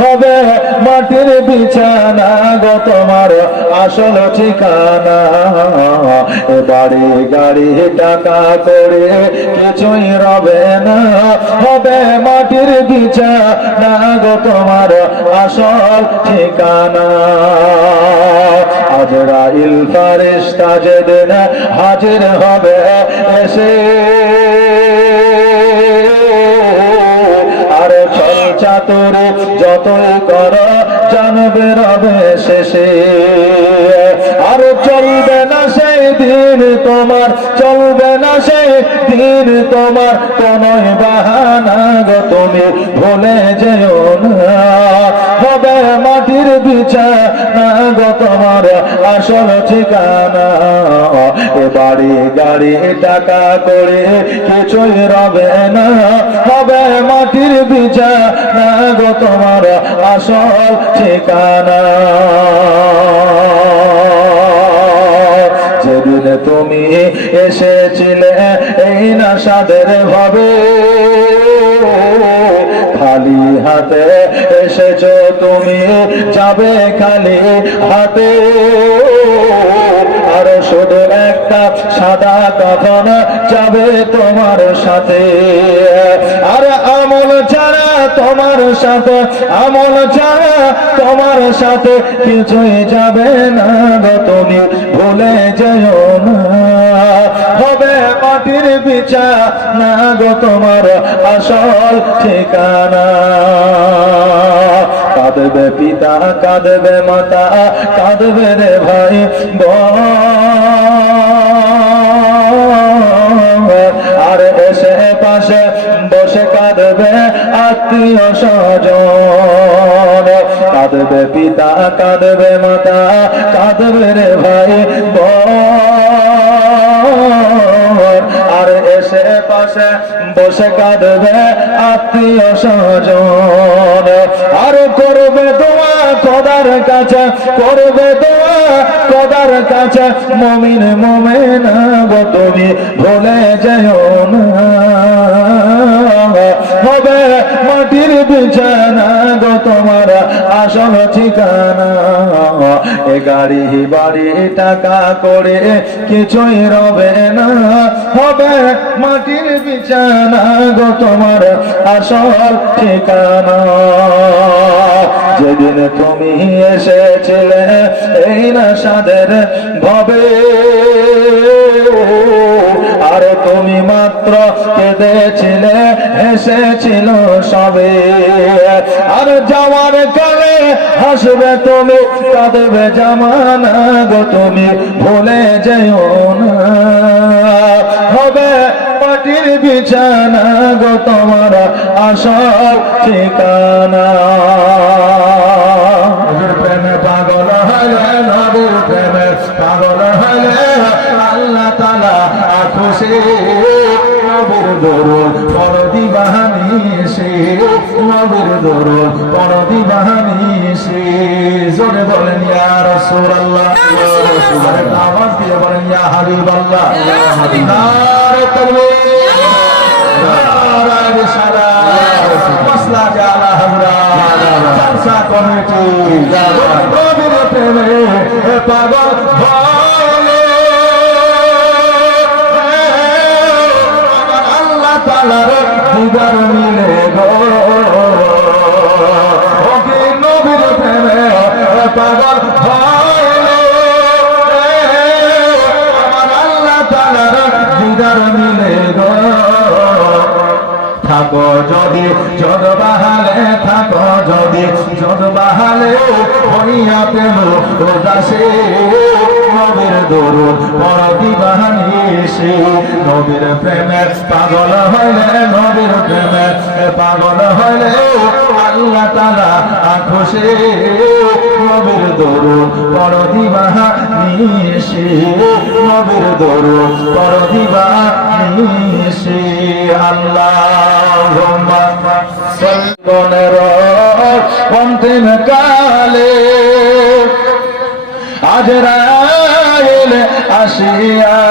হবে মাটির বিছানা গো তোমার আসল ঠিকানা। বাড়ি গাড়ি টাকা করে কিছুই রবে না, হবে মাটির বিছানা গো তোমার আসল ঠিকানা। আজরাইল ফারিস্তা যেদিন হাজির হবে এসে চাতুরে যতই কর, জানবে রবে শেষে। আর চলবে না সেই দিন তোমার, চলবে না সেই দিন তোমার কোনই বাহানা গো তুমি ভুলে যেও না। হবে মাটির বিছানা গো তোমার আসল ঠিকানা। এ বাড়ি গাড়ি টাকা করে কিছুই রবে না। হবে মাটির বিছানা তোমার আসল ঠিকানা। যেদিন তুমি এসেছিলে এই না সাদের ভাবে, খালি হাতে এসেছ তুমি, যাবে খালি হাতে। আর শুধু একটা সাদা কখন যাবে তোমার সাথে। আর ছাড়া তোমার সাথে, আমল ছাড়া তোমার সাথে কিছুই যাবে না তুমি ভুলে যেও না হবে মাটির বিছা না গো, তোমার আসল ঠিকানা কাঁদবে পিতা, কাঁদবে মাতা, কাঁদবে রে ভাই বোন। আত্মীয় স্বজন। কাঁদবে পিতা, কাঁদবে মাতা, কাঁদবে রে ভাই আর এসে পাশে বসে কাঁদবে আত্মীয় স্বজন। আর করবে দোয়া কদার কাছে, করবে দোয়া কদার কাছে। মমিন, মমেন তুমি ভুলে যেও না। বিছানা গো তোমার আসল ঠিকানা। এ গাড়ি, বাড়ি, টাকা করে কিছুই রবে না। হবে মাটির বিছানা গো তোমার আসল ঠিকানা। যেদিন তুমি এসেছিলে এই না সাদের ভাবে, আর তুমি মাত্র কেঁদেছিলে এসেছিল সবে। আর যাওয়ার কালে হাসবে তুমি, কাঁদবে জামানা গো তুমি, ভুলে যেও না। হবে পাটির বিছানা গো তোমার আসল ঠিকানা। রাসূলুল্লাহ। আওয়াজ দিয়ে বলেন ইয়া হাবিবাল্লাহ। নারে তাকবীর যদি যদ বাহালে থাকো যদি যদ বাহালে হইয়া প্রেম উদাসে নবীর দরুদ পর দিবাহানি সে। নবীর প্রেমের পাগল হইলে, নবীর প্রেমের পাগল হইলে আল্লাহ তালা খুশি নবীর দরুদ পর দিবাহানি সে। নবীর দরুদ পর দিবাহানি সে সল্লনের অন্তিম কালে। রায় আসিয়া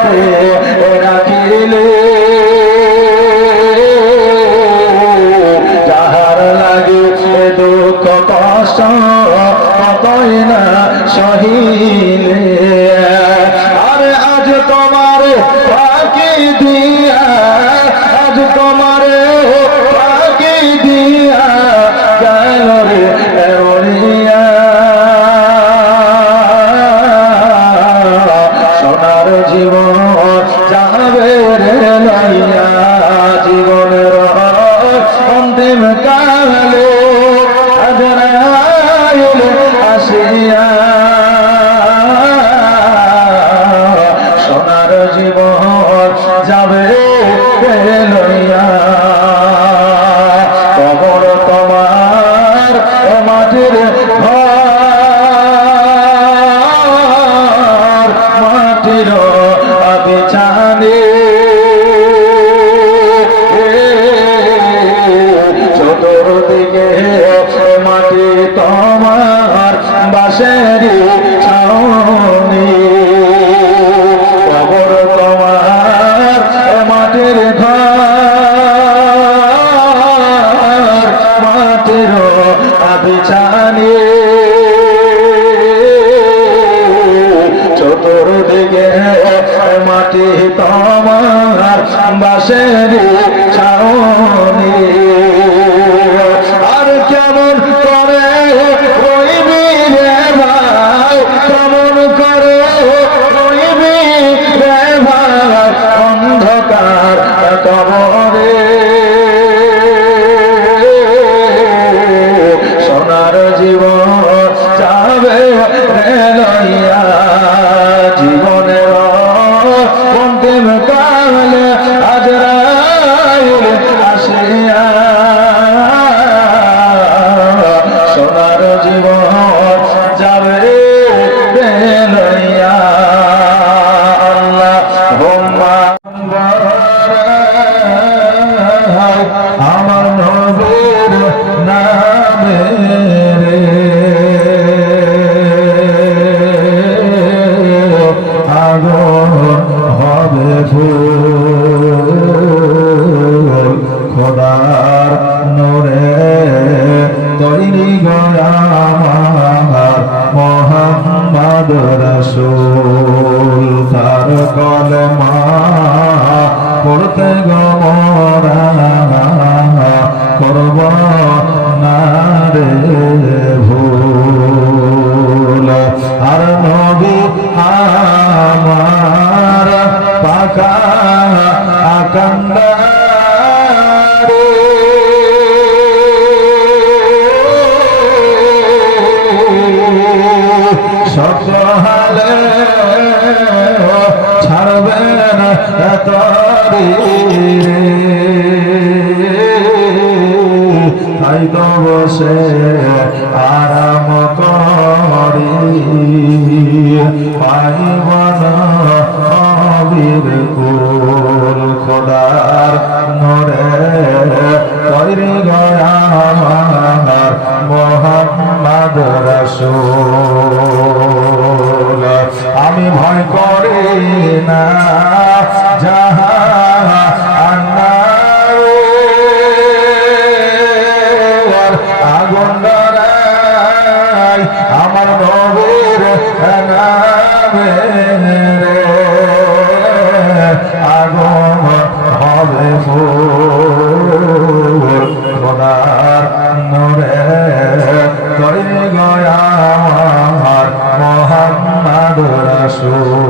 রাখে আমি জানি চতুর্দিকে মাটি তোমার বাসের ছাও গমরা তারে তাই তো বসে আরাম করি। পাইব না কবির কুল খোদার নরে। তৈরি গয়া আমার মোহাম্মদ রসুল। আমি ভয় করি না। আমার নবীর আগম হবে খোদার নরে। তরি গয়া আমার মোহাম্মদ রাসূল।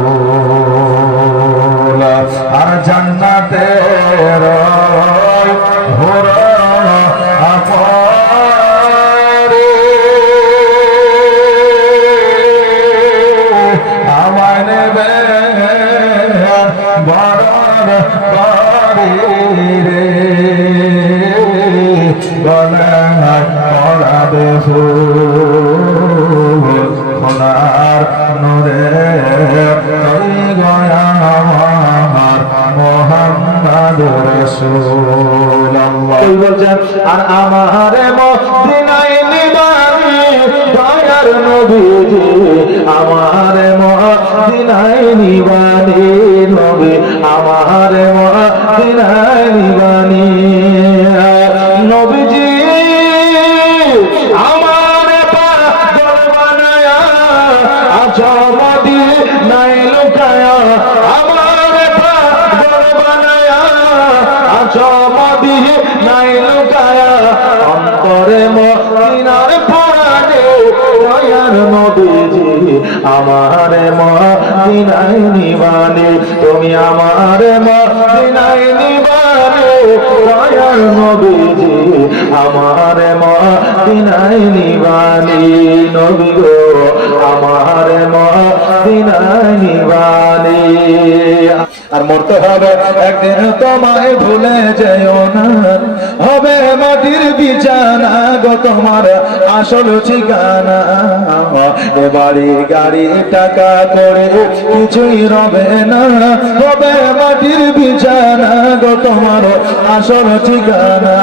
পাবে খোলার নরে গয়া আমার মোহাম্মদ রসুল বলছেন, আর আমার মদিনায় নিবারে দয়ার নবীজি, আমার মদিনায় নবী, আমার মদিনায় নবীজি দয়ার নবীজি, আমার মদিনায় নিবানে, তুমি আমার মদিনায় নিবানে দয়ার নবীজি, আমার মদিনায় নিবানি, নবী গো, আমার মদিনায় নিবানি। আর মরতে হবে। একদিন তোমায় ভুলে যেও না। হবে মাটির বিছানা গো তোমার আসল ঠিকানা। এ বাড়ি গাড়ি টাকা করে কিছুই রবে না। হবে মাটির বিছানা গো তোমার আসল ঠিকানা।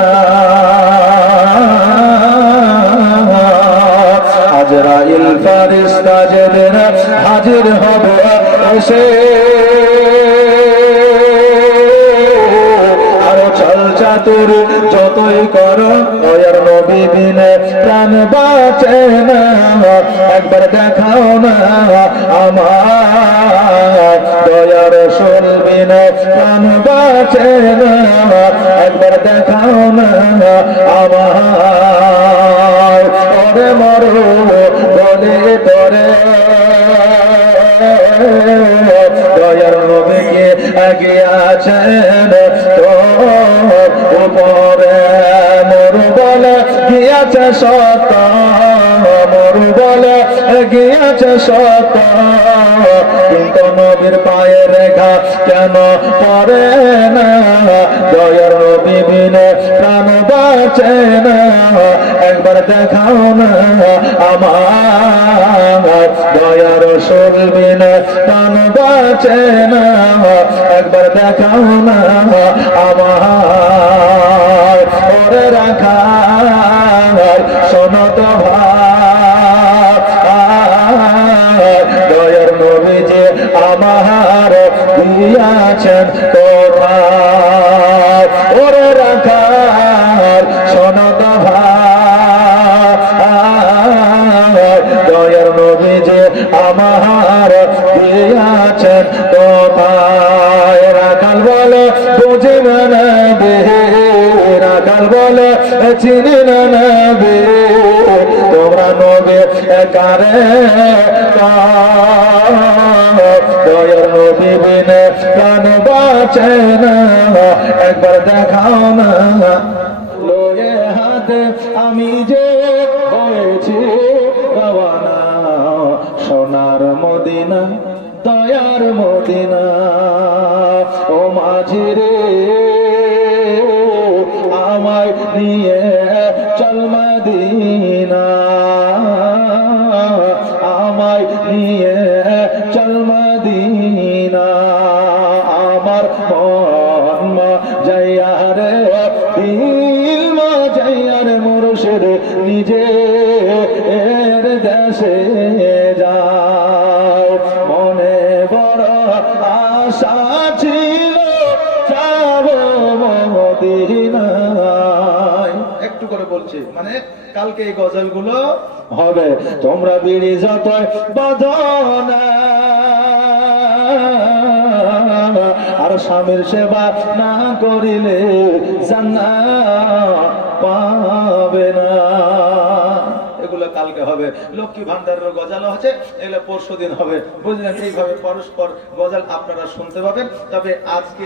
আজরাইল ফারিস্তা যেদিন হাজির হবে, এসে চাতুর যতই নবী প্রাণ বাঁচে না। একবার দেখাও না আমার দয়ার সোল বিনে প্রাণ বাঁচে না। একবার দেখাও না আমার। ওরে মরো বলে করে দয়ার নবীকে আগে আছেন। গিয়াছে বলে গিয়াছে সত কিন্তু নবীর পায়ে রেখা কেন পরে না? প্রাণ বাঁচে না। একবার দেখাও না আমার দয়ার সোল বিনে প্রাণ বাঁচে না। একবার দেখাও না আমার চিনি না বে, তোমরা নবে কারে দয়ার নবী বিনে প্রাণ বাঁচে না, একবার দেখাও না। লোয়ে হাতে আমি যে হয়েছি রওয়ানা সোনার মদিনা, দয়ার মদিনা। ও মাঝি নিয়ে চল মদিনা। আমায় নিয়ে চল মদিনা। আমার মন যাইয়া রে দিল মা যাইয়া রে মুর্শিদ নিজে এর দেশে যায় মনে বড় আশা ছিল যাব একটু করে বলছি মানে কালকে এই গজলগুলো হবে। তোমরা বিড়ি বাঁধনা আর স্বামীর সেবা না করিলে জান্নাত পাবে না। এগুলো কালকে হবে। লক্ষ্মী ভান্ডারের গজাল আছে, এগুলো পরশু দিন হবে। বুঝলেন, এইভাবে পরস্পর গজাল আপনারা শুনতে পাবেন। তবে আজকে